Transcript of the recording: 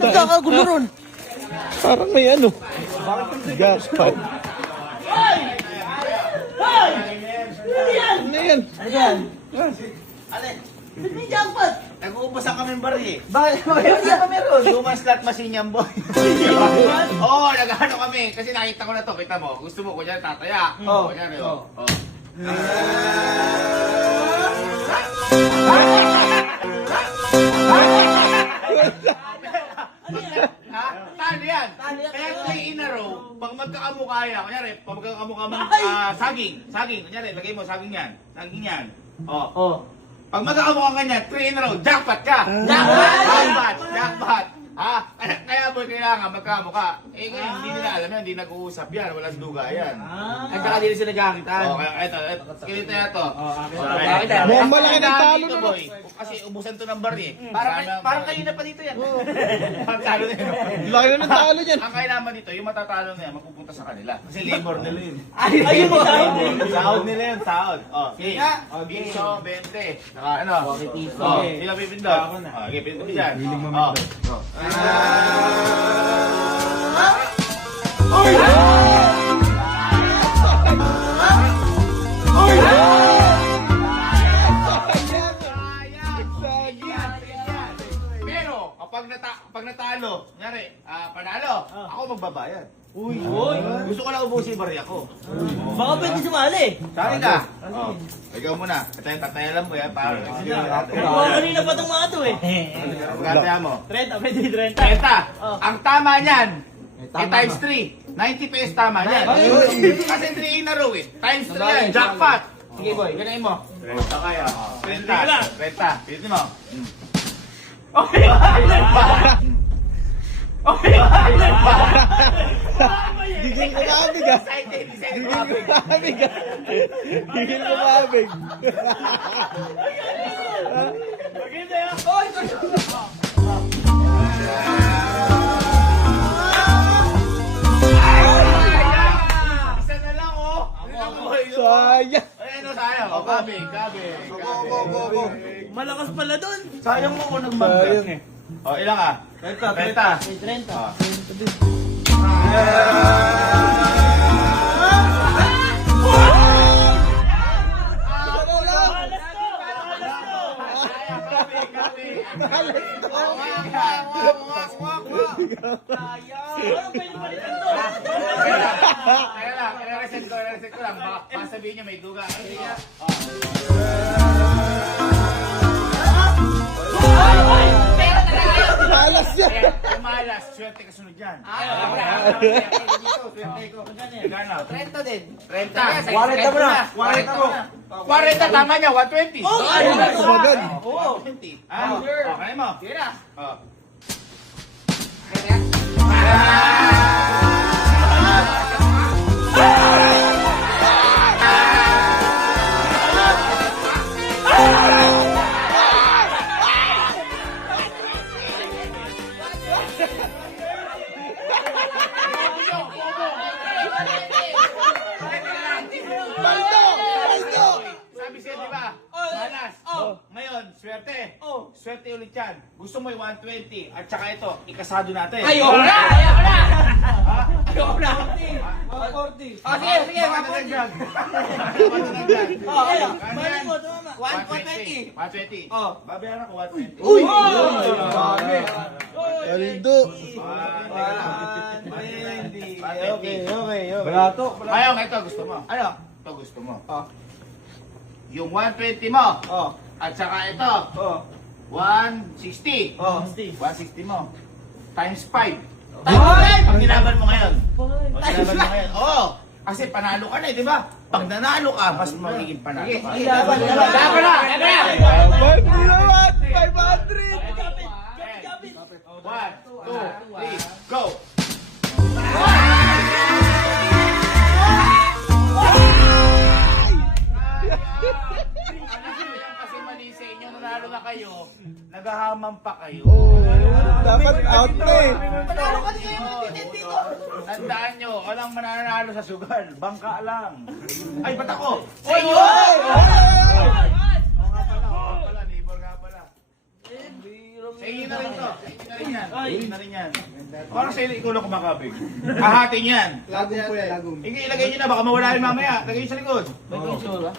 Nagkakagulo ron. Parang may ano. Jackpot. Ano yan? Ano yan? Alin? Ba't may jackpot? Nag-uubasan kami ng bari eh. Bakit? Bakit pa meron? Luma slot machine yan, boy. Oo, nag-ano kami. Kasi nakita ko na to. Kita mo. Gusto mo, kunyari tataya. Oo. Kunyari, oo. Ha? Talo yan. Kaya 3 in a row, pag magkakamukha yan, kunyari, pag magkakamukha man, saging. Kunyari, lagay mo, saging yan. Saging yan. Oh. Pag magkakamukha ka niyan, 3 in a row, jackpot ka! Jackpot! Ha? Kaya boy, kailangan magkamukha. Eh ngayon, hindi nila alam yan, hindi nag-uusap yan, walang duga yan. At saka din sila nagkakitaan. Kaya ito, kinito na to. Mukhang malaki ng talo dito, na. boy. Kasi ubusan to ng bar eh. Parang kayo na pa dito yan. Parang talo na yun. Laki na ng talo niyan. Ang kailangan dito, yung matatalo na yan, mapupunta sa kanila. Kasi labor nila yun. Ayun mo Sahod nila yun, sahod. Sige. Piso, 20. Saka ano? piso. Sila pipindot. Okay, pindot dyan. Pero, kapag natalo, kunyari, panalo, ako magbabayad. Uy. Gusto ko lang ubusin yung barya ko. Baka pwede sumali. Sali ka. Ikaw muna. Tataya lang mo yan. Para Kanina pa itong mga ito eh. magkataya mo. 30, pwede 30. 30. Ang tama niyan, times 3. 90 pesos tama niyan. Kasi 3 in a row eh. Times 3 yan. Jackpot. Sige boy, ganayin mo. 30 kaya. 30. 30. Pilit mo. Gigil ko maabig ah. Gigil ko maabig ah. Gigil ko maabig. Maganda yan. Isa na lang oh. Sayang. Ano sayang? Oh, kabig. Go. Malakas pala dun. Sayang mo ko nagmangga. Oh, ilang ah? 30. 30. Kaya ko lang. Baka sabihin niyo may duga. Malas yan. Malas, swerte kasunod dyan. Gana? 30 din. 30. 40 mo na. 40 tama niya, 120. Kumagad. 120. Kaya mo. Tira. Sabi siya, di ba? Malas. Ngayon, swerte. Swerte ulit yan. Gusto mo yung 120 at saka ito, ikasado natin. Ayoko na! Ayoko na! 140. Sige, 140. Balik mo, tumama. 120. 120. Babayaran ko 120. Uy! Aldo. Okay. Barato. Ayaw, ito gusto mo. Ano? Ito gusto mo. Yung 120 mo. At saka ito. 160. 160 mo. Times 5. Ang nilaban mo ngayon. Oo. Kasi panalo ka na eh, di ba? Pag nanalo ka, mas magiging panalo ka. Laban na! Dapat naman. 500. 1, 2, 3, go! Kasi mali sa inyo, nanalo na kayo, naghahamang pa kayo. Dapat out na eh. Tandaan nyo, walang mananalo sa sugal, bangka lang. Ay, ba't ako? Sa Oy! inyo! Oy! Oo nga pala, neighbor nga pala. Sa inyo na rin to. Sa inyo na rin yan. Sa inyo na rin yan. Parang sa inyo, ikaw lang kumakabig. Hahatin yan. Lagong po yan, lagong. Ilagay nyo na, baka mawala rin mamaya. Lagay nyo sa likod. May picture ba?